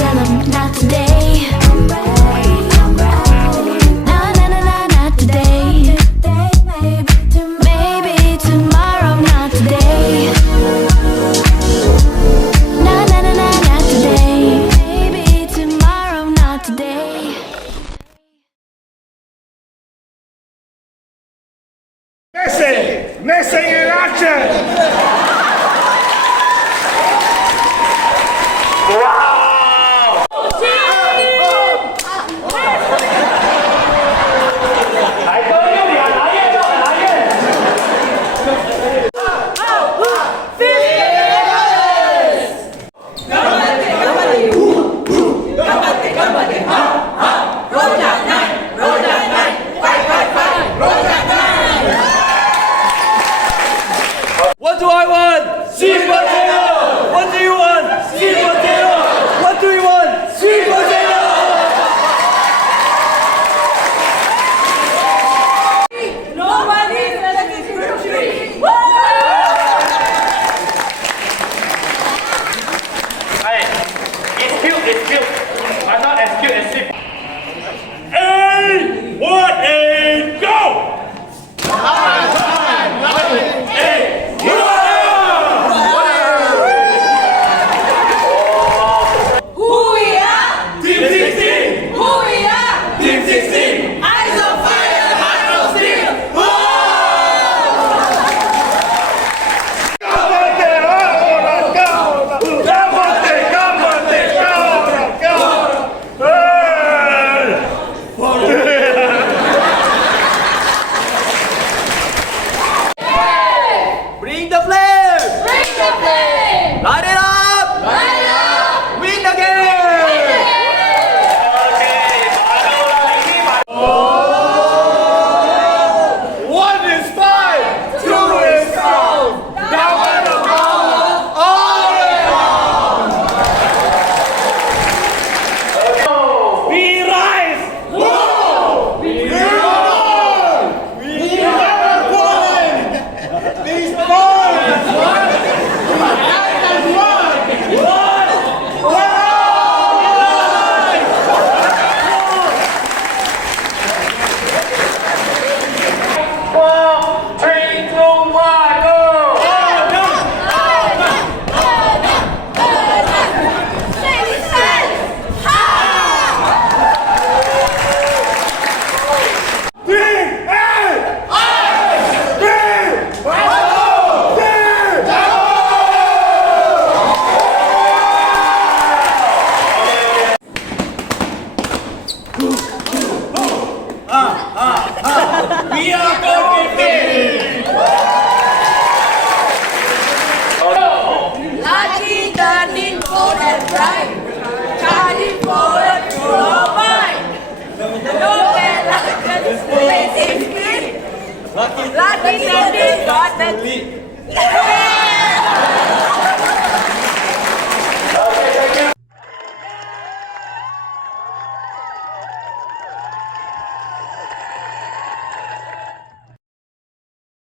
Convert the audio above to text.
tell them not today. Nah, nah, nah, nah, not today. Maybe tomorrow, not today. Nah, nah, nah, nah, not today. Maybe tomorrow, not today. Missing in action! Wow! What do I want? Sweet potato! What do you want? Sweet potato! What do you want? Sweet potato! Nobody is grocery. Hey, it's cute. I'm not as cute as Sip. Hey, what a go! Who we are? Team 16! Who we are? Team 16! Eyes on fire, hearts of steel. Bring the flame! Bring the flame. Light it up! Light up. Win the game! One is fine, two is strong. Now we're the power all around. We rise. Whoa! We run. We never won. These boys. One. We are going to Lucky turning for and right. Charging forward to our mind. Don't get like a racing speed. Lucky turning got the lead.